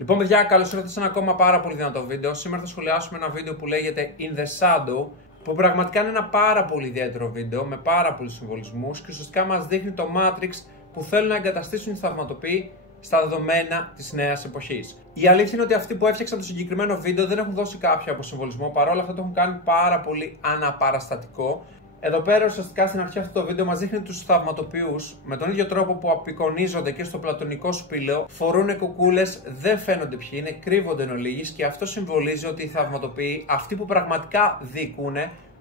Λοιπόν, παιδιά, καλώς ήρθατε σε ένα ακόμα πάρα πολύ δυνατό βίντεο. Σήμερα θα σχολιάσουμε ένα βίντεο που λέγεται In the Shadow, που πραγματικά είναι ένα πάρα πολύ ιδιαίτερο βίντεο με πάρα πολλούς συμβολισμούς και ουσιαστικά μας δείχνει το Matrix που θέλουν να εγκαταστήσουν οι θαυματοποιοί στα δεδομένα της νέας εποχής. Η αλήθεια είναι ότι αυτοί που έφτιαξαν το συγκεκριμένο βίντεο δεν έχουν δώσει κάποιο αποσυμβολισμό, παρόλα αυτά το έχουν κάνει πάρα πολύ αναπαραστατικό. Εδώ πέρα, ουσιαστικά στην αρχή αυτό το βίντεο μας δείχνει τους θαυματοποιούς με τον ίδιο τρόπο που απεικονίζονται και στο πλατωνικό σπήλαιο. Φορούν κουκούλες, δεν φαίνονται ποιοι είναι, κρύβονται εν ολίγης και αυτό συμβολίζει ότι οι θαυματοποιοί, αυτοί που πραγματικά δίκουν,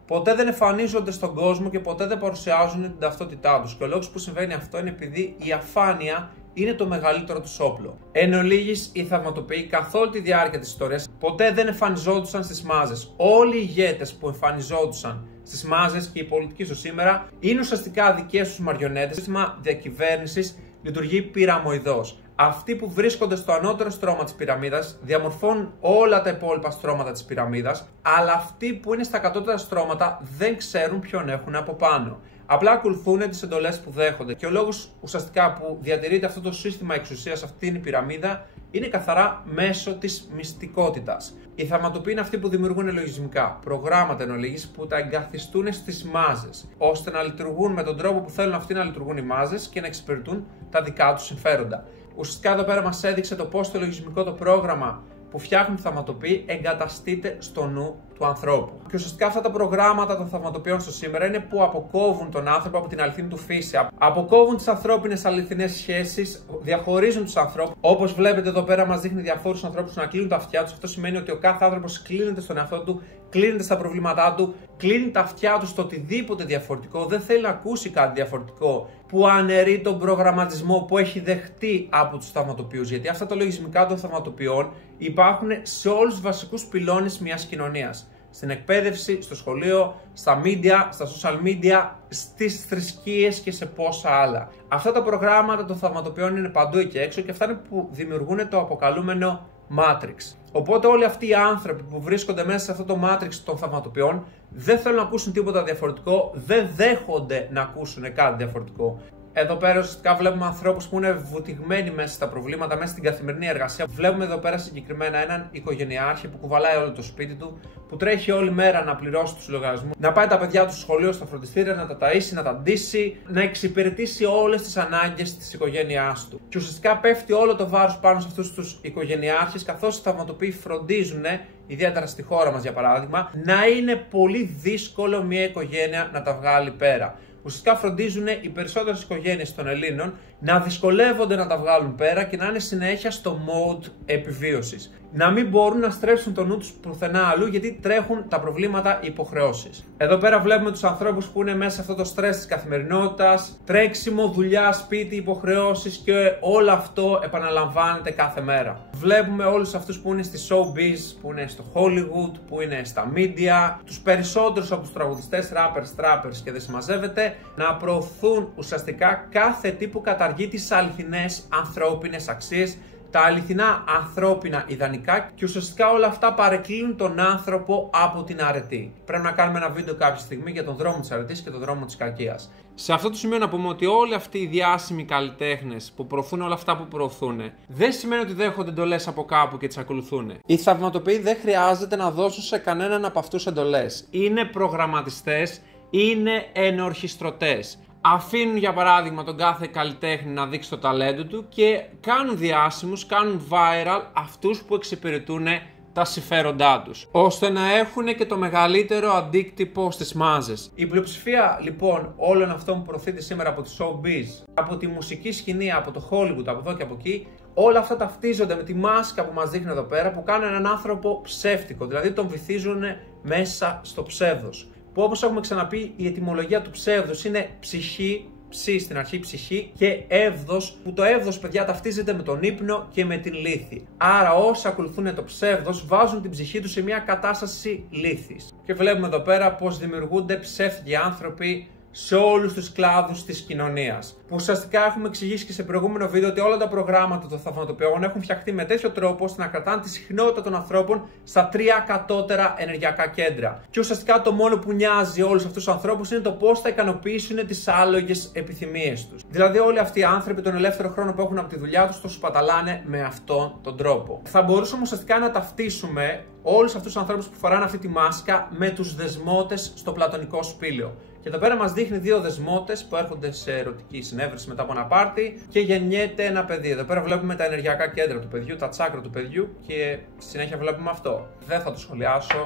ποτέ δεν εμφανίζονται στον κόσμο και ποτέ δεν παρουσιάζουν την ταυτότητά τους. Και ο λόγος που συμβαίνει αυτό είναι επειδή η αφάνεια είναι το μεγαλύτερο τους όπλο. Εν ολίγης, οι θαυματοποιοί καθ' όλη τη διάρκεια της ιστορίας ποτέ δεν εμφανιζόντουσαν στις μάζες. Όλοι οι ηγέτες που εμφανιζόντουσαν στις μάζες και οι πολιτικοί στο σήμερα είναι ουσιαστικά δικές τους μαριονέτες. Το σύστημα διακυβέρνησης λειτουργεί πυραμοειδώς. Αυτοί που βρίσκονται στο ανώτερο στρώμα της πυραμίδας διαμορφώνουν όλα τα υπόλοιπα στρώματα της πυραμίδας, αλλά αυτοί που είναι στα κατώτερα στρώματα δεν ξέρουν ποιον έχουν από πάνω. Απλά ακολουθούν τις εντολές που δέχονται. Και ο λόγος ουσιαστικά που διατηρείται αυτό το σύστημα εξουσίας, αυτή είναι η πυραμίδα, είναι καθαρά μέσω της μυστικότητας. Οι θαυματοποιοί είναι αυτοί που δημιουργούν λογισμικά, προγράμματα εν ολίγης που τα εγκαθιστούν στις μάζες, ώστε να λειτουργούν με τον τρόπο που θέλουν αυτοί να λειτουργούν οι μάζες και να εξυπηρετούν τα δικά τους συμφέροντα. Ουσιαστικά εδώ πέρα μας έδειξε το πώς το λογισμικό, το πρόγραμμα που φτιάχνουν οι θαυματοποιοί εγκαταστείται στο νου του ανθρώπου. Και ουσιαστικά αυτά τα προγράμματα των θαυματοποιών στο σήμερα είναι που αποκόβουν τον άνθρωπο από την αληθινή του φύση. Αποκόβουν τις ανθρώπινες αληθινές σχέσεις, διαχωρίζουν τους ανθρώπους. Όπως βλέπετε εδώ πέρα, μας δείχνει διαφόρους ανθρώπους να κλείνουν τα αυτιά τους. Αυτό σημαίνει ότι ο κάθε άνθρωπος κλείνεται στον εαυτό του, κλείνεται στα προβλήματά του, κλείνει τα αυτιά του στο οτιδήποτε διαφορετικό. Δεν θέλει να ακούσει κάτι διαφορετικό που αναιρεί τον προγραμματισμό που έχει δεχτεί από τους θαυματοποιούς. Γιατί αυτά τα λογισμικά των θαυματοποιών υπάρχουν σε όλους τους βασικούς πυλώνες μιας κοινωνίας. Στην εκπαίδευση, στο σχολείο, στα media, στα social media, στις θρησκείες και σε πόσα άλλα. Αυτά τα προγράμματα των θαυματοποιών είναι παντού εκεί έξω και αυτά είναι που δημιουργούν το αποκαλούμενο Matrix. Οπότε όλοι αυτοί οι άνθρωποι που βρίσκονται μέσα σε αυτό το Matrix των θαυματοποιών δεν θέλουν να ακούσουν τίποτα διαφορετικό, δεν δέχονται να ακούσουν κάτι διαφορετικό. Εδώ πέρα ουσιαστικά βλέπουμε ανθρώπους που είναι βουτυγμένοι μέσα στα προβλήματα, μέσα στην καθημερινή εργασία. Βλέπουμε εδώ πέρα συγκεκριμένα έναν οικογενειάρχη που κουβαλάει όλο το σπίτι του, που τρέχει όλη μέρα να πληρώσει τους λογαριασμούς, να πάει τα παιδιά του στο σχολείο, στα φροντιστήρια, να τα ταΐσει, να τα ντύσει, να εξυπηρετήσει όλες τις ανάγκες της οικογένειάς του. Και ουσιαστικά πέφτει όλο το βάρος πάνω σε αυτούς τους οικογενειάρχες, καθώς οι θαυματοποιοί φροντίζουν, ιδιαίτερα στη χώρα μας για παράδειγμα, να είναι πολύ δύσκολο μια οικογένεια να τα βγάλει πέρα. Ουσιαστικά φροντίζουν οι περισσότερες οικογένειες των Ελλήνων να δυσκολεύονται να τα βγάλουν πέρα και να είναι συνέχεια στο mode επιβίωσης. Να μην μπορούν να στρέψουν το νου τους πουθενά αλλού γιατί τρέχουν τα προβλήματα υποχρεώσεις. Εδώ πέρα βλέπουμε τους ανθρώπους που είναι μέσα σε αυτό το στρες της καθημερινότητας, τρέξιμο, δουλειά, σπίτι, υποχρεώσεις και όλο αυτό επαναλαμβάνεται κάθε μέρα. Βλέπουμε όλους αυτούς που είναι στη showbiz, που είναι στο Hollywood, που είναι στα media, τους περισσότερους από τους τραγουδιστές, rappers, trappers και δεν συμμαζεύεται, να προωθούν ουσιαστικά κάθε τι που καταργεί τις αληθινές ανθρώπινες αξίες, τα αληθινά ανθρώπινα ιδανικά και ουσιαστικά όλα αυτά παρεκκλίνουν τον άνθρωπο από την αρετή. Πρέπει να κάνουμε ένα βίντεο κάποια στιγμή για τον δρόμο της αρετής και τον δρόμο της κακίας. Σε αυτό το σημείο να πούμε ότι όλοι αυτοί οι διάσημοι καλλιτέχνες που προωθούν όλα αυτά που προωθούν δεν σημαίνει ότι δέχονται εντολές από κάπου και τις ακολουθούν. Οι θαυματοποιοί δεν χρειάζεται να δώσουν σε κανέναν από αυτούς εντολές. Είναι προγραμματιστές, είναι ενορχιστρωτές. Αφήνουν για παράδειγμα τον κάθε καλλιτέχνη να δείξει το ταλέντο του και κάνουν διάσημους, κάνουν viral αυτούς που εξυπηρετούν τα συμφέροντά τους, ώστε να έχουν και το μεγαλύτερο αντίκτυπο στις μάζες. Η πλειοψηφία λοιπόν όλων αυτών που προωθείται σήμερα από τη showbiz, από τη μουσική σκηνή, από το Hollywood, από εδώ και από εκεί, όλα αυτά ταυτίζονται με τη μάσκα που μας δείχνει εδώ πέρα που κάνουν έναν άνθρωπο ψεύτικο, δηλαδή τον βυθίζουν μέσα στο ψεύδος. Που όπως έχουμε ξαναπεί, η ετυμολογία του ψεύδους είναι ψυχή, ψη στην αρχή ψυχή και εύδος, που το εύδος, παιδιά, ταυτίζεται με τον ύπνο και με την λύθη. Άρα όσοι ακολουθούν το ψεύδος βάζουν την ψυχή τους σε μια κατάσταση λύθης. Και βλέπουμε εδώ πέρα πως δημιουργούνται ψεύτικοι άνθρωποι σε όλους τους κλάδους της κοινωνίας. Που ουσιαστικά έχουμε εξηγήσει και σε προηγούμενο βίντεο ότι όλα τα προγράμματα των θαυματοποιών έχουν φτιαχτεί με τέτοιο τρόπο ώστε να κρατάνε τη συχνότητα των ανθρώπων στα 3 κατώτερα ενεργειακά κέντρα. Και ουσιαστικά το μόνο που νοιάζει όλους αυτούς τους ανθρώπους είναι το πώς θα ικανοποιήσουν τις άλογες επιθυμίες τους. Δηλαδή, όλοι αυτοί οι άνθρωποι τον ελεύθερο χρόνο που έχουν από τη δουλειά τους το σπαταλάνε με αυτόν τον τρόπο. Θα μπορούσαμε ουσιαστικά να ταυτίσουμε όλους αυτούς τους ανθρώπους που φοράνε αυτή τη μάσκα με τους δεσμότες στο πλατωνικό σπήλαιο. Και εδώ πέρα μας δείχνει δύο δεσμότες που έρχονται σε ερωτική συνέβρεση μετά από ένα πάρτι και γεννιέται ένα παιδί. Εδώ πέρα βλέπουμε τα ενεργειακά κέντρα του παιδιού, τα τσάκρα του παιδιού και στη συνέχεια βλέπουμε αυτό. Δεν θα το σχολιάσω.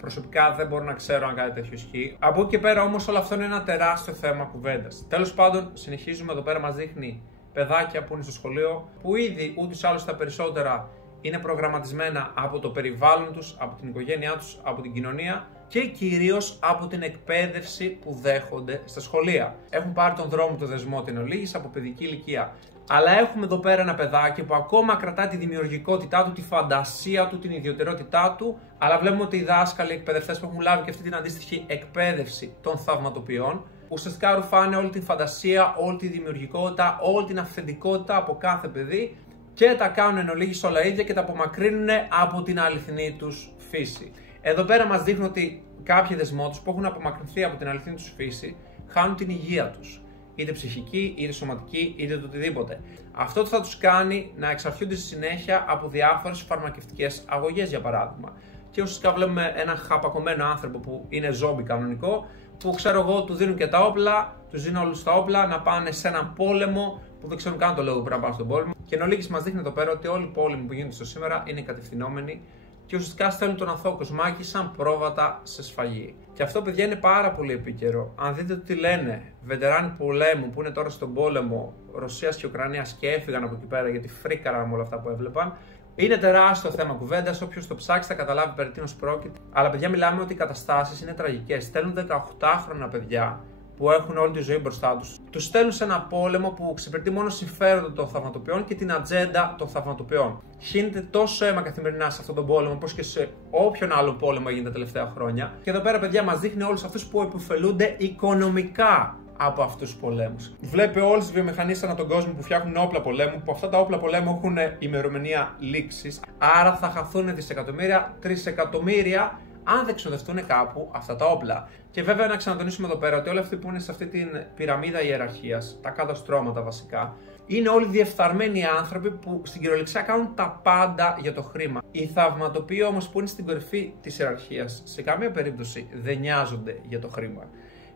Προσωπικά δεν μπορώ να ξέρω αν κάτι τέτοιο ισχύει. Από εκεί και πέρα όμως όλο αυτό είναι ένα τεράστιο θέμα κουβέντας. Τέλος πάντων, συνεχίζουμε. Εδώ πέρα μας δείχνει παιδάκια που είναι στο σχολείο, που ήδη ούτως ή άλλως τα περισσότερα είναι προγραμματισμένα από το περιβάλλον τους, από την οικογένειά τους, από την κοινωνία και κυρίως από την εκπαίδευση που δέχονται στα σχολεία. Έχουν πάρει τον δρόμο του δεσμότη εν ολίγης από παιδική ηλικία. Αλλά έχουμε εδώ πέρα ένα παιδάκι που ακόμα κρατά τη δημιουργικότητά του, τη φαντασία του, την ιδιαιτερότητά του, αλλά βλέπουμε ότι οι δάσκαλοι, οι εκπαιδευτές που έχουν λάβει και αυτή την αντίστοιχη εκπαίδευση των θαυματοποιών, ουσιαστικά ρουφάνε όλη την φαντασία, όλη τη δημιουργικότητα, όλη την αυθεντικότητα από κάθε παιδί και τα κάνουν εν ολίγης όλα ίδια και τα απομακρύνουν από την αληθινή τους φύση. Εδώ πέρα μας δείχνουν ότι κάποιοι δεσμότες που έχουν απομακρυνθεί από την αληθινή τους φύση χάνουν την υγεία τους. Είτε ψυχική, είτε σωματική, είτε το οτιδήποτε. Αυτό θα τους κάνει να εξαρτιούνται στη συνέχεια από διάφορες φαρμακευτικές αγωγές, για παράδειγμα. Και ουσιαστικά βλέπουμε ένα χαπακωμένο άνθρωπο που είναι ζόμπι κανονικό, που ξέρω εγώ του δίνουν και τα όπλα, τους δίνουν όλους τα όπλα να πάνε σε έναν πόλεμο που δεν ξέρουν καν το λόγο που πρέπει να πάνε στον πόλεμο. Και εν ολίγης μας δείχνει εδώ πέρα ότι όλοι οι πόλεμοι που γίνονται στο σήμερα είναι κατευθυνόμενοι και ουσιαστικά στέλνουν τον αθώο κοσμάκι σαν πρόβατα σε σφαγή. Και αυτό, παιδιά, είναι πάρα πολύ επίκαιρο. Αν δείτε τι λένε βετεράνοι πολέμου που είναι τώρα στον πόλεμο Ρωσίας και Ουκρανίας και έφυγαν από εκεί πέρα γιατί φρίκαραν με όλα αυτά που έβλεπαν. Είναι τεράστιο θέμα κουβέντας. Όποιος το ψάξει θα καταλάβει περί τίνος πρόκειται. Αλλά, παιδιά, μιλάμε ότι οι καταστάσεις είναι τραγικές. Στέλνουν 18χρονα παιδιά που έχουν όλη τη ζωή μπροστά τους. Τους στέλνουν σε ένα πόλεμο που εξυπηρετεί μόνο συμφέροντα των θαυματοποιών και την ατζέντα των θαυματοποιών. Χύνεται τόσο αίμα καθημερινά σε αυτόν τον πόλεμο, όπως και σε όποιον άλλο πόλεμο έγινε τα τελευταία χρόνια. Και εδώ πέρα, παιδιά, μας δείχνει όλους αυτούς που επωφελούνται οικονομικά από αυτούς τους πολέμους. Βλέπει όλες τις βιομηχανίες ανά τον κόσμο που φτιάχνουν όπλα πολέμου, που αυτά τα όπλα πολέμου έχουν ημερομηνία λήξης. Άρα θα χαθούν δισεκατομμύρια, τρισεκατομμύρια, αν δεν ξοδευτούν κάπου αυτά τα όπλα. Και βέβαια να ξανατονίσουμε εδώ πέρα ότι όλοι αυτοί που είναι σε αυτή την πυραμίδα ιεραρχίας, τα κάτω στρώματα βασικά, είναι όλοι διεφθαρμένοι άνθρωποι που στην κυριολεξία κάνουν τα πάντα για το χρήμα. Οι θαυματοποιοί όμως που είναι στην κορυφή της ιεραρχίας, σε καμία περίπτωση δεν νοιάζονται για το χρήμα.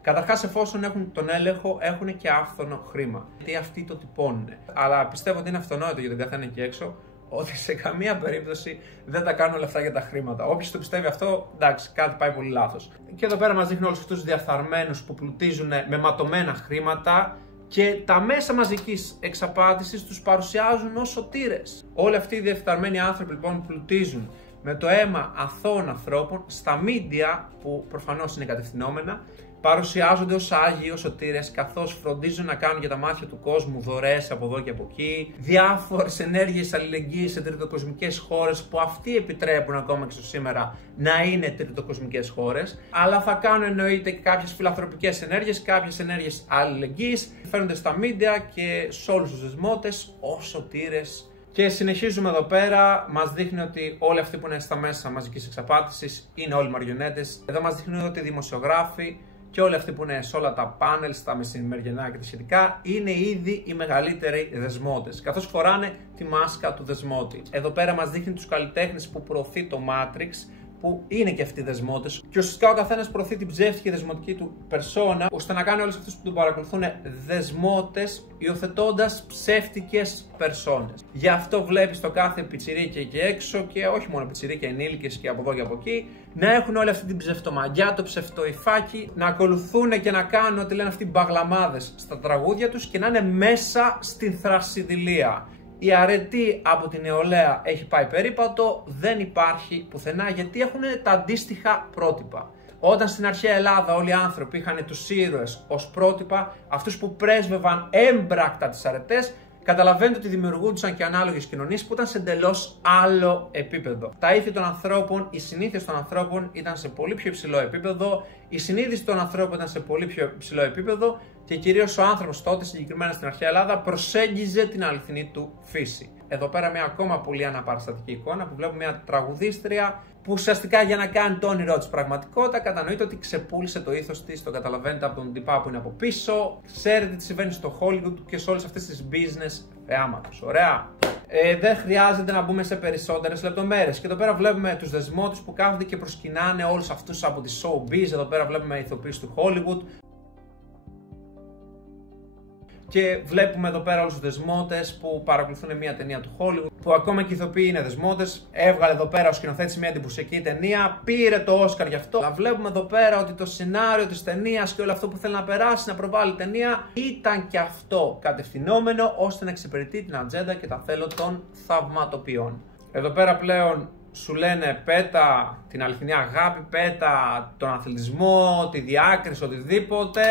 Καταρχάς, εφόσον έχουν τον έλεγχο, έχουν και άφθονο χρήμα. Γιατί αυτοί το τυπώνουν. Αλλά πιστεύω ότι είναι αυτονόητο για τον καθένα εκεί έξω ότι σε καμία περίπτωση δεν τα κάνουν όλα αυτά για τα χρήματα. Όποιος το πιστεύει αυτό, εντάξει, κάτι πάει πολύ λάθος. Και εδώ πέρα μας δείχνουν όλους αυτούς τους διαφθαρμένους που πλουτίζουν με ματωμένα χρήματα και τα μέσα μαζικής εξαπάτησης τους παρουσιάζουν ως σωτήρες. Όλοι αυτοί οι διαφθαρμένοι άνθρωποι λοιπόν που πλουτίζουν με το αίμα αθώων ανθρώπων στα μίντια, που προφανώς είναι κατευθυνόμενα, παρουσιάζονται ως άγιοι, ως σωτήρες, καθώς φροντίζουν να κάνουν για τα μάτια του κόσμου δωρεές από εδώ και από εκεί, διάφορες ενέργειες αλληλεγγύης σε τριτοκοσμικές χώρες που αυτοί επιτρέπουν ακόμα και στο σήμερα να είναι τριτοκοσμικές χώρες, αλλά θα κάνουν εννοείται και κάποιες φιλανθρωπικές ενέργειες, κάποιες ενέργειες αλληλεγγύης, φαίνονται στα μίντια και σε όλους τους δεσμότες ως σωτήρες. Και συνεχίζουμε εδώ πέρα, μας δείχνει ότι όλοι αυτοί που είναι στα μέσα μαζικής εξαπάτησης είναι όλοι μαριονέτες. Εδώ μας δείχνει ότι οι δημοσιογράφοι και όλοι αυτοί που είναι σε όλα τα πάνελ, στα μεσημεριανά και τα σχετικά, είναι ήδη οι μεγαλύτεροι δεσμότες, καθώς φοράνε τη μάσκα του δεσμότη. Εδώ πέρα μας δείχνει τους καλλιτέχνες που προωθεί το Matrix, που είναι και αυτοί οι δεσμότες. Και ουσιαστικά ο καθένας προωθεί την ψεύτικη δεσμοτική του περσόνα, ώστε να κάνει όλους αυτούς που τον παρακολουθούν δεσμότες, υιοθετώντας ψεύτικες περσόνες. Γι' αυτό βλέπεις το κάθε πιτσιρίκι εκεί έξω, και όχι μόνο πιτσιρίκια, ενήλικες και από εδώ και από εκεί, να έχουν όλη αυτή την ψευτομαγιά, το ψευτοϊφάκι, να ακολουθούν και να κάνουν ό,τι λένε αυτοί οι μπαγλαμάδες στα τραγούδια τους και να είναι μέσα στην θρασιδηλία. Η αρετή από την νεολαία έχει πάει περίπατο, δεν υπάρχει πουθενά γιατί έχουν τα αντίστοιχα πρότυπα. Όταν στην αρχαία Ελλάδα όλοι οι άνθρωποι είχαν τους ήρωες ως πρότυπα, αυτούς που πρέσβευαν έμπρακτα τις αρετές, Καταλαβαίνετε ότι δημιουργούνταν και ανάλογες κοινωνίες που ήταν σε εντελώς άλλο επίπεδο. Τα ήθη των ανθρώπων, οι συνήθειες των ανθρώπων ήταν σε πολύ πιο υψηλό επίπεδο, η συνείδηση των ανθρώπων ήταν σε πολύ πιο υψηλό επίπεδο και κυρίως ο άνθρωπος τότε, συγκεκριμένα στην αρχαία Ελλάδα, προσέγγιζε την αληθινή του φύση. Εδώ πέρα μια ακόμα πολύ αναπαραστατική εικόνα που βλέπουμε μια τραγουδίστρια που ουσιαστικά για να κάνει το όνειρό της πραγματικότητα κατανοείται ότι ξεπούλησε το ήθος της, το καταλαβαίνετε από τον τυπά που είναι από πίσω, ξέρετε τι συμβαίνει στο Hollywood και σε όλες αυτές τις business θεάματος. Ωραία. Δεν χρειάζεται να μπούμε σε περισσότερες λεπτομέρειες. Και εδώ πέρα βλέπουμε τους δεσμότες που κάθονται και προσκυνάνε όλους αυτούς από τη showbiz. Εδώ πέρα βλέπουμε ηθοποιούς του Hollywood. Και βλέπουμε εδώ πέρα όλους τους δεσμότες που παρακολουθούν μια ταινία του Hollywood, που ακόμα και οι ηθοποιοί είναι δεσμότες. Έβγαλε εδώ πέρα ο σκηνοθέτης μια εντυπωσιακή ταινία, πήρε το Όσκαρ γι' αυτό. Αλλά βλέπουμε εδώ πέρα ότι το σενάριο της ταινίας και όλο αυτό που θέλει να περάσει, να προβάλλει η ταινία, ήταν και αυτό κατευθυνόμενο ώστε να εξυπηρετεί την ατζέντα και τα θέλω των θαυματοποιών. Εδώ πέρα πλέον σου λένε πέτα την αληθινή αγάπη, πέτα τον αθλητισμό, τη διάκριση, οτιδήποτε.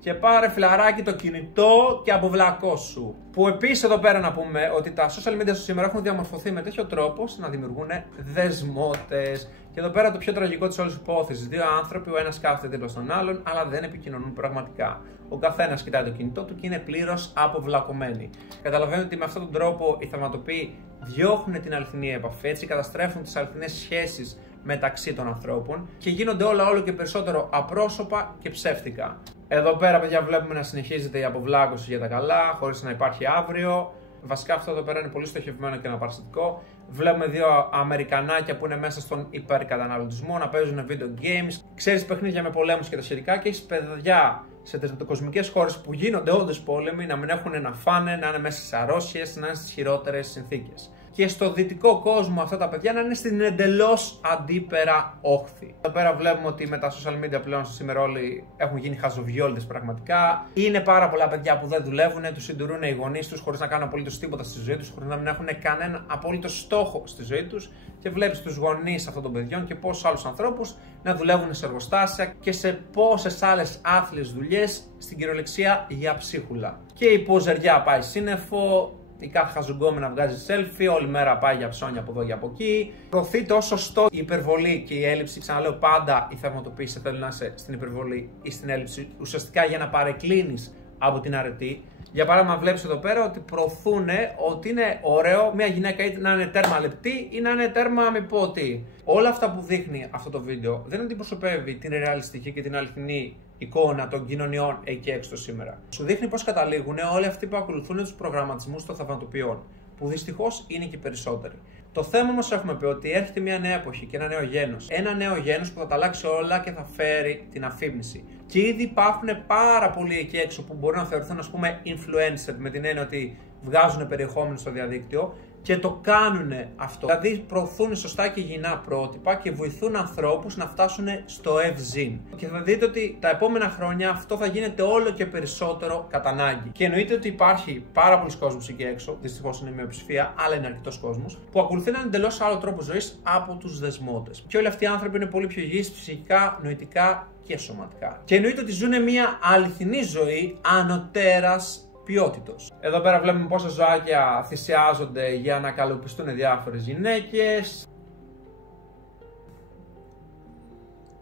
Και πάρε φιλαράκι το κινητό και αποβλακώσου. Που επίσης εδώ πέρα να πούμε ότι τα social media στο σήμερα έχουν διαμορφωθεί με τέτοιο τρόπο ώστε να δημιουργούν δεσμότες. Και εδώ πέρα το πιο τραγικό της όλης υπόθεσης. Δύο άνθρωποι, ο ένας κάθεται δίπλα στον άλλον, αλλά δεν επικοινωνούν πραγματικά. Ο καθένας κοιτάει το κινητό του και είναι πλήρως αποβλακωμένοι. Καταλαβαίνετε ότι με αυτόν τον τρόπο οι θαυματοποιοί διώχνουν την αληθινή επαφή, έτσι καταστρέφουν τις αληθινές σχέσεις μεταξύ των ανθρώπων και γίνονται όλα όλο και περισσότερο απρόσωπα και ψεύτικα. Εδώ πέρα, παιδιά, βλέπουμε να συνεχίζεται η αποβλάκωση για τα καλά, χωρίς να υπάρχει αύριο. Βασικά, αυτό εδώ πέρα είναι πολύ στοχευμένο και αναπαραστατικό. Βλέπουμε δύο Αμερικανάκια που είναι μέσα στον υπερκαταναλωτισμό να παίζουν video games. Ξέρεις, παιχνίδια με πολέμους και τα σχετικά, και έχεις παιδιά σε τερματοκοσμικές χώρες που γίνονται όντως πόλεμοι να μην έχουν να φάνε, να είναι μέσα σε αρρώστιες, να είναι στις χειρότερες συνθήκες. Και στο δυτικό κόσμο αυτά τα παιδιά να είναι στην εντελώς αντίπερα όχθη. Εδώ πέρα βλέπουμε ότι με τα social media πλέον σήμερα όλοι έχουν γίνει χαζοβιόλτες πραγματικά. Είναι πάρα πολλά παιδιά που δεν δουλεύουν, τους συντηρούν οι γονείς τους χωρίς να κάνουν απολύτως τίποτα στη ζωή τους, χωρίς να μην έχουν κανένα απολύτως στόχο στη ζωή τους. Και βλέπεις τους γονείς αυτών των παιδιών και πόσους άλλους ανθρώπους να δουλεύουν σε εργοστάσια και σε πόσες άλλες άθλιες δουλειές, στην κυριολεξία για ψίχουλα. Και η ποζεριά πάει σύννεφο. Η κάθε χαζουγκόμενα βγάζει selfie, όλη μέρα πάει για ψώνια από εδώ και από εκεί. Προωθείται ως σωστό η υπερβολή και η έλλειψη. Ξαναλέω, πάντα η θαυματοποίηση θέλει να είσαι στην υπερβολή ή στην έλλειψη, ουσιαστικά για να παρεκκλίνεις από την αρετή. Για παράδειγμα, βλέπεις εδώ πέρα ότι προωθούν ότι είναι ωραίο μια γυναίκα είτε να είναι τέρμα λεπτή ή να είναι τέρμα μη πω τι. Όλα αυτά που δείχνει αυτό το βίντεο δεν αντιπροσωπεύει την ρεαλιστική και την αληθινή εικόνα των κοινωνιών εκεί έξω σήμερα. Σου δείχνει πώς καταλήγουν όλοι αυτοί που ακολουθούν τους προγραμματισμούς των θαυματοποιών, που δυστυχώς είναι και περισσότεροι. Το θέμα όμως έχουμε πει ότι έρχεται μια νέα εποχή και ένα νέο γένος. Ένα νέο γένος που θα τα αλλάξει όλα και θα φέρει την αφύπνιση. Και ήδη υπάρχουν πάρα πολλοί εκεί έξω που μπορούν να θεωρηθούν, ας πούμε, influencer, με την έννοια ότι βγάζουν περιεχόμενο στο διαδίκτυο και το κάνουν αυτό. Δηλαδή προωθούν σωστά και υγιεινά πρότυπα και βοηθούν ανθρώπους να φτάσουν στο ευζήν. Και θα δείτε ότι τα επόμενα χρόνια αυτό θα γίνεται όλο και περισσότερο κατά ανάγκη. Και εννοείται ότι υπάρχει πάρα πολλοί κόσμος εκεί έξω, δυστυχώς είναι η μειοψηφία, αλλά είναι αρκετός κόσμος, που ακολουθεί έναν εντελώς άλλο τρόπο ζωής από τους δεσμότες. Και όλοι αυτοί οι άνθρωποι είναι πολύ πιο υγιείς ψυχικά, νοητικά και σωματικά. Και εννοείται ότι ζουν μια αληθινή ζωή ανωτέρας ποιότητος. Εδώ πέρα βλέπουμε πόσα ζωάκια θυσιάζονται για να καλοπιστούν διάφορες γυναίκες.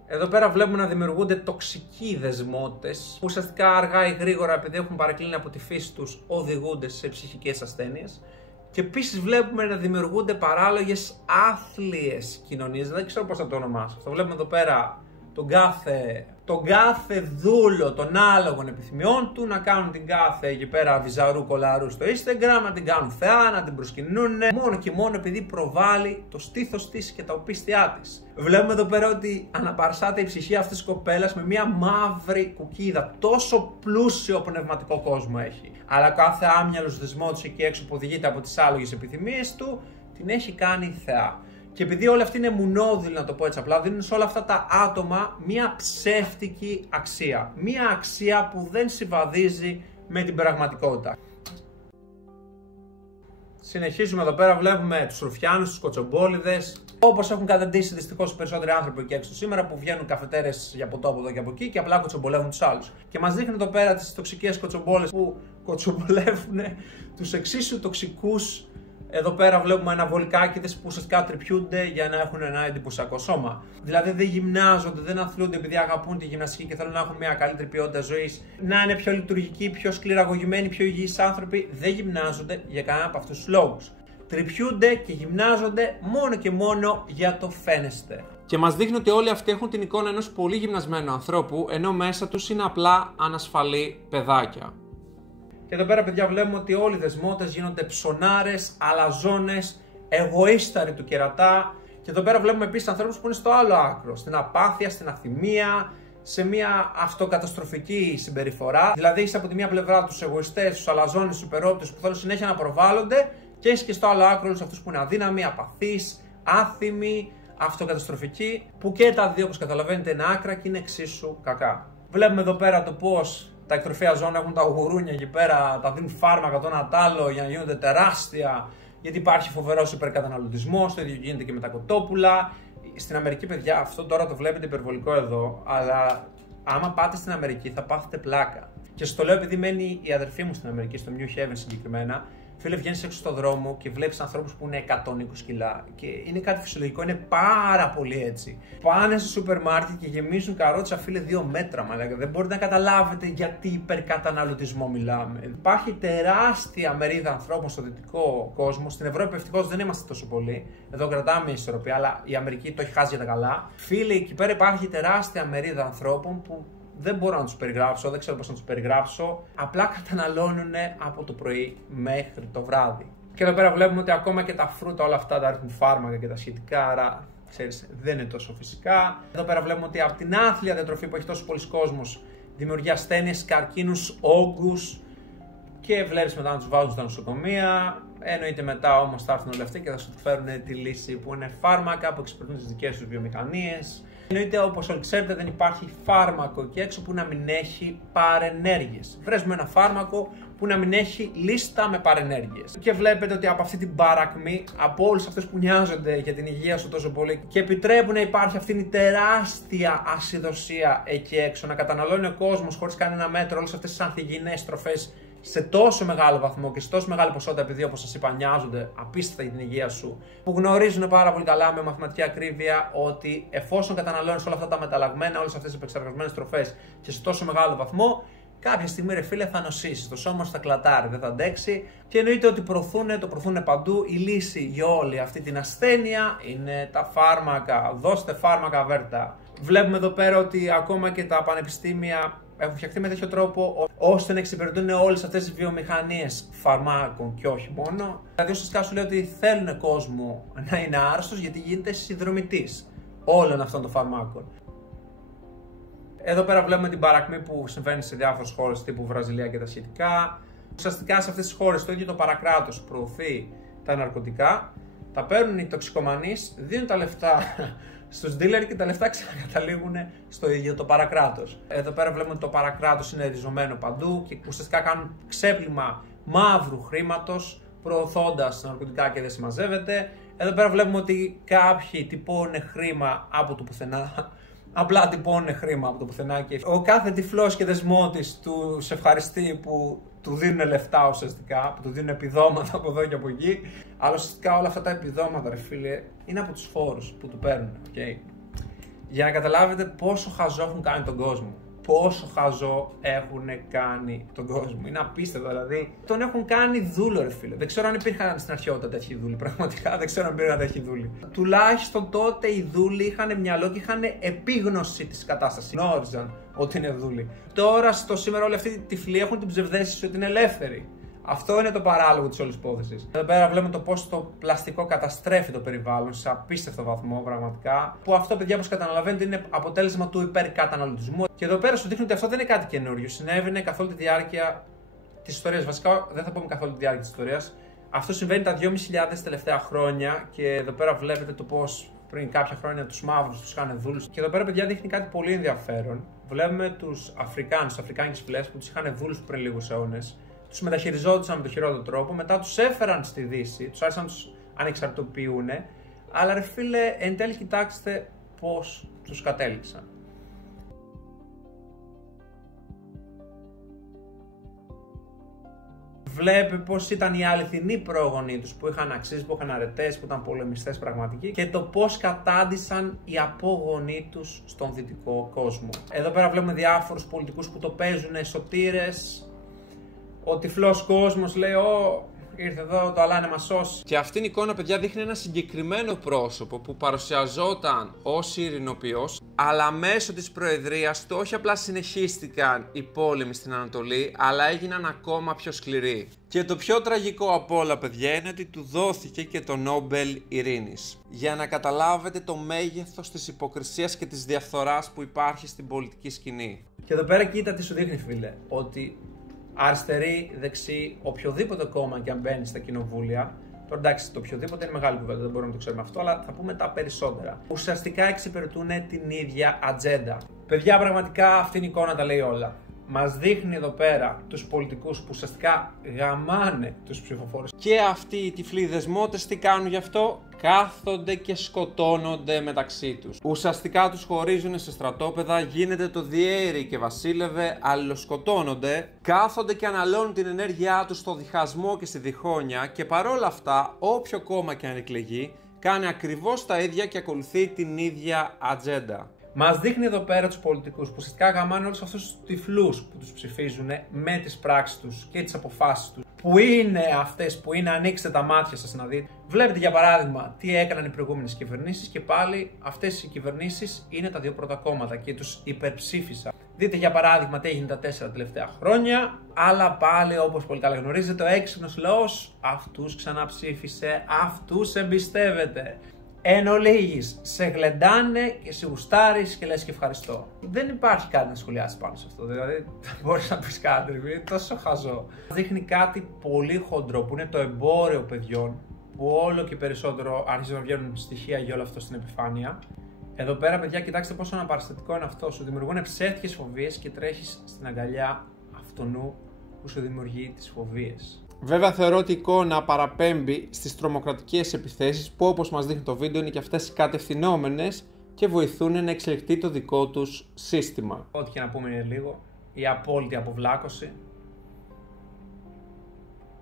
Εδώ πέρα βλέπουμε να δημιουργούνται τοξικοί δεσμότες που ουσιαστικά αργά ή γρήγορα, επειδή έχουν παρεκκλίνει από τη φύση τους, οδηγούνται σε ψυχικές ασθένειες. Και επίσης βλέπουμε να δημιουργούνται παράλογες άθλιες κοινωνίες. Δεν ξέρω πώς θα το ονομάσω. Αυτό βλέπουμε εδώ πέρα τον κάθε δούλο των άλογων επιθυμιών του να κάνουν την κάθε εκεί πέρα βυζαρού κολαρού στο Instagram, να την κάνουν θεά, να την προσκυνούν μόνο και μόνο επειδή προβάλλει το στήθος της και τα οπίστια της. Βλέπουμε εδώ πέρα ότι αναπαρσάται η ψυχή αυτής της κοπέλας με μια μαύρη κουκίδα. Τόσο πλούσιο πνευματικό κόσμο έχει. Αλλά κάθε άμυαλος δεσμός εκεί έξω που οδηγείται από τις άλογες επιθυμίες του την έχει κάνει θεά. Και επειδή όλοι αυτοί είναι μουνόδουλοι, να το πω έτσι απλά, δίνουν σε όλα αυτά τα άτομα μία ψεύτικη αξία. Μία αξία που δεν συμβαδίζει με την πραγματικότητα. Συνεχίζουμε εδώ πέρα, βλέπουμε τους ρουφιάνους, τους κοτσομπόλιδες. Όπως έχουν καταντήσει δυστυχώς οι περισσότεροι άνθρωποι εκεί έξω σήμερα που βγαίνουν καφετέρες για ποτό από εδώ και από εκεί και απλά κοτσομπολεύουν τους άλλους. Και μας δείχνει εδώ πέρα τις τοξικές κοτσομπόλες που κοτσομπολεύουν τους εξίσου τοξικούς. Εδώ πέρα βλέπουμε αναβολικάκηδες που ουσιαστικά τρυπιούνται για να έχουν ένα εντυπωσιακό σώμα. Δηλαδή δεν γυμνάζονται, δεν αθλούνται επειδή αγαπούν τη γυμναστική και θέλουν να έχουν μια καλύτερη ποιότητα ζωής, να είναι πιο λειτουργικοί, πιο σκληραγωγημένοι, πιο υγιείς άνθρωποι. Δεν γυμνάζονται για κανένα από αυτούς τους λόγους. Τρυπιούνται και γυμνάζονται μόνο και μόνο για το φαίνεστε. Και μας δείχνει ότι όλοι αυτοί έχουν την εικόνα ενός πολύ γυμνασμένου ανθρώπου, ενώ μέσα τους είναι απλά ανασφαλή παιδάκια. Και εδώ πέρα, παιδιά, βλέπουμε ότι όλοι οι δεσμότες γίνονται ψωνάρες, αλαζόνες, εγωίσταροι του κερατά. Και εδώ πέρα βλέπουμε επίσης ανθρώπους που είναι στο άλλο άκρο, στην απάθεια, στην αθυμία, σε μια αυτοκαταστροφική συμπεριφορά. Δηλαδή, είσαι από τη μία πλευρά τους εγωιστές, τους αλαζόνες, τους υπερόπτους που θέλουν συνέχεια να προβάλλονται, και έχεις και στο άλλο άκρο όλους αυτούς που είναι αδύναμοι, απαθείς, άθυμοι, αυτοκαταστροφικοί, που και τα δύο, όπως καταλαβαίνετε, είναι άκρα και είναι εξίσου κακά. Βλέπουμε εδώ πέρα το πώς τα εκτροφέα ζώα έχουν τα γουρούνια εκεί πέρα, τα δίνουν φάρμακα το ένα τ' άλλο για να γίνονται τεράστια, γιατί υπάρχει φοβερός υπερκαταναλωτισμός, το ίδιο γίνεται και με τα κοτόπουλα. Στην Αμερική, παιδιά, αυτό τώρα το βλέπετε υπερβολικό εδώ, αλλά άμα πάτε στην Αμερική θα πάθετε πλάκα. Και σας το λέω επειδή μένει η αδερφή μου στην Αμερική, στο New Haven συγκεκριμένα. Φίλε, βγαίνεις έξω στον δρόμο και βλέπεις ανθρώπους που είναι 120 κιλά και είναι κάτι φυσιολογικό, είναι πάρα πολύ έτσι. Πάνε στο σούπερ μάρκετ και γεμίζουν καρότσα, φίλε, 2 μέτρα, μαλάκα. Δεν μπορείτε να καταλάβετε γιατί υπερκαταναλωτισμό μιλάμε. Υπάρχει τεράστια μερίδα ανθρώπων στο δυτικό κόσμο. Στην Ευρώπη ευτυχώς δεν είμαστε τόσο πολλοί. Εδώ κρατάμε μια ισορροπία, αλλά η Αμερική το έχει χάσει για τα καλά. Φίλε, εκεί πέρα υπάρχει τεράστια μερίδα ανθρώπων που δεν μπορώ να τους περιγράψω, δεν ξέρω πώς να τους περιγράψω. Απλά καταναλώνουν από το πρωί μέχρι το βράδυ. Και εδώ πέρα βλέπουμε ότι ακόμα και τα φρούτα, όλα αυτά τα ρίχνουν φάρμακα και τα σχετικά, άρα ξέρεις, δεν είναι τόσο φυσικά. Εδώ πέρα βλέπουμε ότι από την άθλια διατροφή που έχει τόσο πολλοί κόσμος δημιουργεί ασθένειες, καρκίνους, όγκους, και βλέπεις μετά να τους βάζουν στα νοσοκομεία. Εννοείται μετά όμως θα έρθουν όλοι αυτοί και θα σου φέρουν τη λύση που είναι φάρμακα που εξυπηρετούν τις δικές τους βιομηχανίες. Εννοείται, όπως όλοι ξέρετε, δεν υπάρχει φάρμακο εκεί έξω που να μην έχει παρενέργειες. Βρες μου ένα φάρμακο που να μην έχει λίστα με παρενέργειες. Και βλέπετε ότι από αυτή την παρακμή, από όλους αυτούς που νοιάζονται για την υγεία σου τόσο πολύ και επιτρέπουν να υπάρχει αυτή η τεράστια ασυδοσία εκεί έξω, να καταναλώνει ο κόσμος χωρίς κανένα μέτρο όλες αυτές τις ανθυγιεινές τροφές σε τόσο μεγάλο βαθμό και σε τόσο μεγάλη ποσότητα, επειδή όπως σας είπα νοιάζονται απίστευτα για την υγεία σου, που γνωρίζουν πάρα πολύ καλά με μαθηματική ακρίβεια ότι εφόσον καταναλώνεις όλα αυτά τα μεταλλαγμένα, όλες αυτές τις επεξεργασμένες τροφές και σε τόσο μεγάλο βαθμό, κάποια στιγμή, ρε φίλε, θα νοσήσεις. Το σώμα σου θα κλατάρει, δεν θα αντέξει. Και εννοείται ότι το προωθούν παντού. Η λύση για όλη αυτή την ασθένεια είναι τα φάρμακα. Δώστε φάρμακα, βέρτα. Βλέπουμε εδώ πέρα ότι ακόμα και τα πανεπιστήμια έχουν φτιαχτεί με τέτοιο τρόπο ώστε να εξυπηρετούν όλες αυτές τις βιομηχανίες φαρμάκων και όχι μόνο. Δηλαδή, ουσιαστικά σου λέει ότι θέλουν κόσμο να είναι άρρωστος γιατί γίνεται συνδρομητής όλων αυτών των φαρμάκων. Εδώ πέρα βλέπουμε την παρακμή που συμβαίνει σε διάφορες χώρες τύπου Βραζιλία και τα σχετικά. Ουσιαστικά σε αυτές τις χώρες το ίδιο το παρακράτος προωθεί τα ναρκωτικά, τα παίρνουν οι τοξικομανείς, δίνουν τα λεφτά στους dealer και τα λεφτά ξανακαταλήγουν στο ίδιο το παρακράτος. Εδώ πέρα βλέπουμε ότι το παρακράτος είναι ριζωμένο παντού και ουσιαστικά κάνουν ξέπλυμα μαύρου χρήματος, προωθώντας ναρκωτικά και δεν συμμαζεύεται. Εδώ πέρα βλέπουμε ότι κάποιοι τυπώνουν χρήμα από το πουθενά. Απλά τυπώνουν χρήμα από το πουθενά και ο κάθε τυφλός και δεσμότης του σε ευχαριστεί που του δίνουν λεφτά ουσιαστικά, που του δίνουν επιδόματα από εδώ και από εκεί. Αλλά ουσιαστικά όλα αυτά τα επιδόματα, ρε φίλε, είναι από τους φόρους που του παίρνουν. Okay? Για να καταλάβετε πόσο χαζό έχουν κάνει τον κόσμο. Πόσο χαζό έχουν κάνει τον κόσμο. Είναι απίστευτο, δηλαδή. Τον έχουν κάνει δούλο, ρε φίλε. Δεν ξέρω αν υπήρχαν στην αρχαιότητα τέτοιοι δούλοι. Πραγματικά δεν ξέρω αν υπήρχαν τέτοιοι δούλοι. Τουλάχιστον τότε οι δούλοι είχαν μυαλό και είχαν επίγνωση της κατάστασης. Γνώριζαν ότι είναι δούλοι. Τώρα, στο σήμερα, όλοι αυτοί οι τυφλοί έχουν την ψευδαίσθηση ότι είναι ελεύθεροι. Αυτό είναι το παράλογο της όλης υπόθεσης. Εδώ πέρα βλέπουμε το πώς το πλαστικό καταστρέφει το περιβάλλον σε απίστευτο βαθμό, πραγματικά. Που αυτό, παιδιά, όπως καταλαβαίνετε, είναι αποτέλεσμα του υπερκαταναλωτισμού. Και εδώ πέρα σου δείχνει ότι αυτό δεν είναι κάτι καινούριο. Συνέβαινε καθ' όλη τη διάρκεια της ιστορίας. Βασικά, δεν θα πούμε καθ' όλη τη διάρκεια της ιστορίας. Αυτό συμβαίνει τα 2.500 τελευταία χρόνια. Και εδώ πέρα βλέπετε το πώς πριν κάποια χρόνια τους μαύρους τους είχαν δούλους. Και εδώ πέρα, παιδιά, δείχνει κάτι πολύ ενδιαφέρον. Βλέπουμε τους Αφρικάνους, τις Αφρικάνικες φυλές που τους είχαν δούλους πριν λίγους αιώνες. Τους μεταχειριζόντουσαν με τον χειρότερο τρόπο, μετά τους έφεραν στη Δύση, τους άρχισαν να τους ανεξαρτοποιούν, αλλά ρε φίλε, εν τέλει κοιτάξτε πώς τους κατέληξαν. βλέπει πώς ήταν οι αληθινοί πρόγονοι τους που είχαν αξίες, που είχαν αρετές, που ήταν πολεμιστές πραγματικοί και το πώς κατάντησαν οι απόγονοί τους στον δυτικό κόσμο. Εδώ πέρα βλέπουμε διάφορους πολιτικούς που το παίζουν σωτήρες. Ο τυφλός κόσμος λέει: ήρθε εδώ το Αλά να μας σώσει. Και αυτήν η εικόνα, παιδιά, δείχνει ένα συγκεκριμένο πρόσωπο που παρουσιαζόταν ως ειρηνοποιός, αλλά μέσω της προεδρίας του όχι απλά συνεχίστηκαν οι πόλεμοι στην Ανατολή, αλλά έγιναν ακόμα πιο σκληροί. Και το πιο τραγικό από όλα, παιδιά, είναι ότι του δόθηκε και το Νόμπελ Ειρήνης. Για να καταλάβετε το μέγεθος της υποκρισίας και της διαφθοράς που υπάρχει στην πολιτική σκηνή. Και εδώ πέρα κοίτα τι σου δείχνει, φίλε, ότι αριστερή, δεξί, οποιοδήποτε κόμμα και αν μπαίνει στα κοινοβούλια. Τώρα εντάξει, το οποιοδήποτε είναι μεγάλη κουβέντα, δεν μπορούμε να το ξέρουμε αυτό, αλλά θα πούμε τα περισσότερα. Ουσιαστικά εξυπηρετούν την ίδια ατζέντα. Παιδιά, πραγματικά αυτήν η εικόνα τα λέει όλα. Μας δείχνει εδώ πέρα τους πολιτικούς που ουσιαστικά γαμάνε τους ψηφοφόρους. Και αυτοί οι τυφλοί δεσμότες τι κάνουν γι' αυτό? Κάθονται και σκοτώνονται μεταξύ τους. Ουσιαστικά τους χωρίζουν σε στρατόπεδα, γίνεται το διέρη και βασίλευε, αλληλοσκοτώνονται, κάθονται και αναλώνουν την ενέργειά τους στο διχασμό και στη διχόνοια και παρόλα αυτά, όποιο κόμμα και αν εκλεγεί, κάνει ακριβώς τα ίδια και ακολουθεί την ίδια ατζέντα. Μας δείχνει εδώ πέρα τους πολιτικούς που ουσιαστικά γαμάνε όλους αυτούς τους τυφλούς που τους ψηφίζουν με τις πράξεις τους και τις αποφάσεις τους. Που είναι αυτές που είναι, ανοίξτε τα μάτια σας να δείτε. Βλέπετε για παράδειγμα τι έκαναν οι προηγούμενες κυβερνήσεις και πάλι αυτές οι κυβερνήσεις είναι τα δύο πρώτα κόμματα και τους υπερψήφισαν. Δείτε για παράδειγμα τι έγινε τα 4 τελευταία χρόνια, αλλά πάλι όπως πολύ καλά γνωρίζετε ο έξυπνος λαός αυτούς ξαναψήφισε, αυτούς εμπιστεύεται. Εν ολίγης, σε γλεντάνε και σε γουστάρεις και λες και ευχαριστώ. Δεν υπάρχει κάτι να σχολιάσει πάνω σε αυτό, δηλαδή μπορείς να πεις κάτι, είναι τόσο χαζό. Δείχνει κάτι πολύ χοντρό που είναι το εμπόριο παιδιών, που όλο και περισσότερο αρχίζουν να βγαίνουν στοιχεία για όλο αυτό στην επιφάνεια. Εδώ πέρα, παιδιά, κοιτάξτε πόσο αναπαραστατικό είναι αυτό. Σου δημιουργούν ψεύτικες φοβίες και τρέχεις στην αγκαλιά αυτού που σου δημιουργεί τις φοβίες. Βέβαια θεωρώ ότι η εικόνα παραπέμπει στις τρομοκρατικές επιθέσεις που όπως μας δείχνει το βίντεο είναι και αυτές κατευθυνόμενες και βοηθούν να εξελιχθεί το δικό τους σύστημα. Ό,τι και να πούμε είναι λίγο, η απόλυτη αποβλάκωση.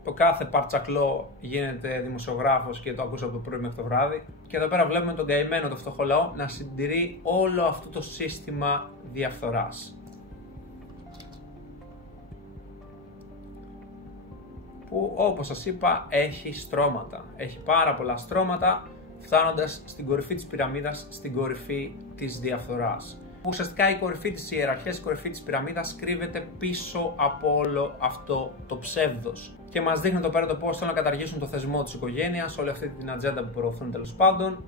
Το κάθε παρτσακλό γίνεται δημοσιογράφος και το ακούσα από το πρωί μέχρι το βράδυ. Και εδώ πέρα βλέπουμε τον καημένο, το φτωχό λαό να συντηρεί όλο αυτό το σύστημα διαφθοράς. Που όπως σας είπα έχει στρώματα, έχει πάρα πολλά στρώματα φτάνοντας στην κορυφή της πυραμίδας, στην κορυφή της διαφθοράς. Ουσιαστικά η κορυφή της ιεραρχίας, η κορυφή της πυραμίδας κρύβεται πίσω από όλο αυτό το ψεύδος. Και μας δείχνει εδώ πέρα το πώς θέλουν να καταργήσουν το θεσμό της οικογένειας, όλη αυτή την ατζέντα που προωθούν τέλος πάντων.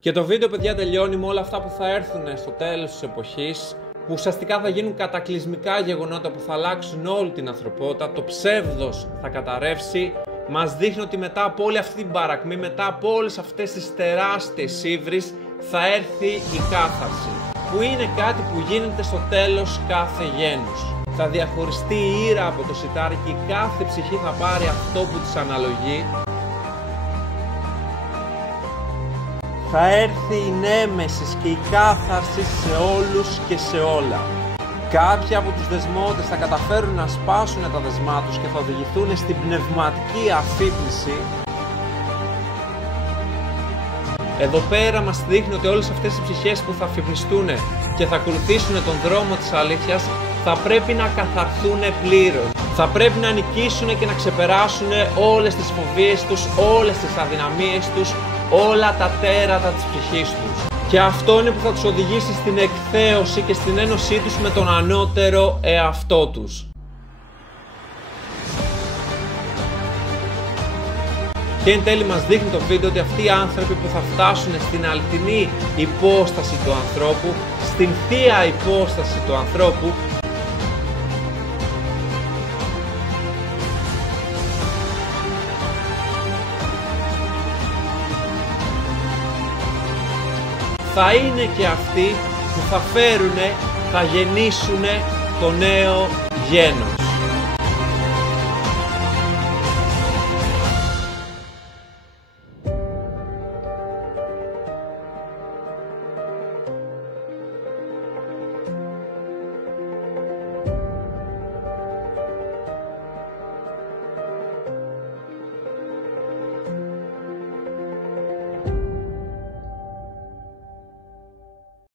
Και το βίντεο, παιδιά, τελειώνει με όλα αυτά που θα έρθουν στο τέλος της εποχής, που ουσιαστικά θα γίνουν κατακλυσμικά γεγονότα που θα αλλάξουν όλη την ανθρωπότητα, το ψεύδος θα καταρρεύσει. Μας δείχνει ότι μετά από όλη αυτή την παρακμή, μετά από όλες αυτές τις τεράστιες ύβρις, θα έρθει η κάθαρση, που είναι κάτι που γίνεται στο τέλος κάθε γένους. Θα διαχωριστεί η ήρα από το σιτάρι και η κάθε ψυχή θα πάρει αυτό που της αναλογεί. Θα έρθει η νέμεσης και η κάθαρση σε όλους και σε όλα. Κάποιοι από τους δεσμότες θα καταφέρουν να σπάσουν τα δεσμά τους και θα οδηγηθούν στην πνευματική αφύπνιση. Εδώ πέρα μας δείχνει ότι όλες αυτές οι ψυχές που θα αφυπνιστούν και θα ακολουθήσουν τον δρόμο της αλήθειας θα πρέπει να καθαρθούν πλήρως. Θα πρέπει να νικήσουν και να ξεπεράσουν όλες τις φοβίες τους, όλες τις αδυναμίες τους, όλα τα τέρατα της ψυχής τους. Και αυτό είναι που θα τους οδηγήσει στην εκθέωση και στην ένωσή τους με τον ανώτερο εαυτό τους. Και εν τέλει μας δείχνει το βίντεο ότι αυτοί οι άνθρωποι που θα φτάσουν στην αληθινή υπόσταση του ανθρώπου, στην θεία υπόσταση του ανθρώπου, θα είναι και αυτοί που θα φέρουνε, θα γεννήσουνε το νέο γένος.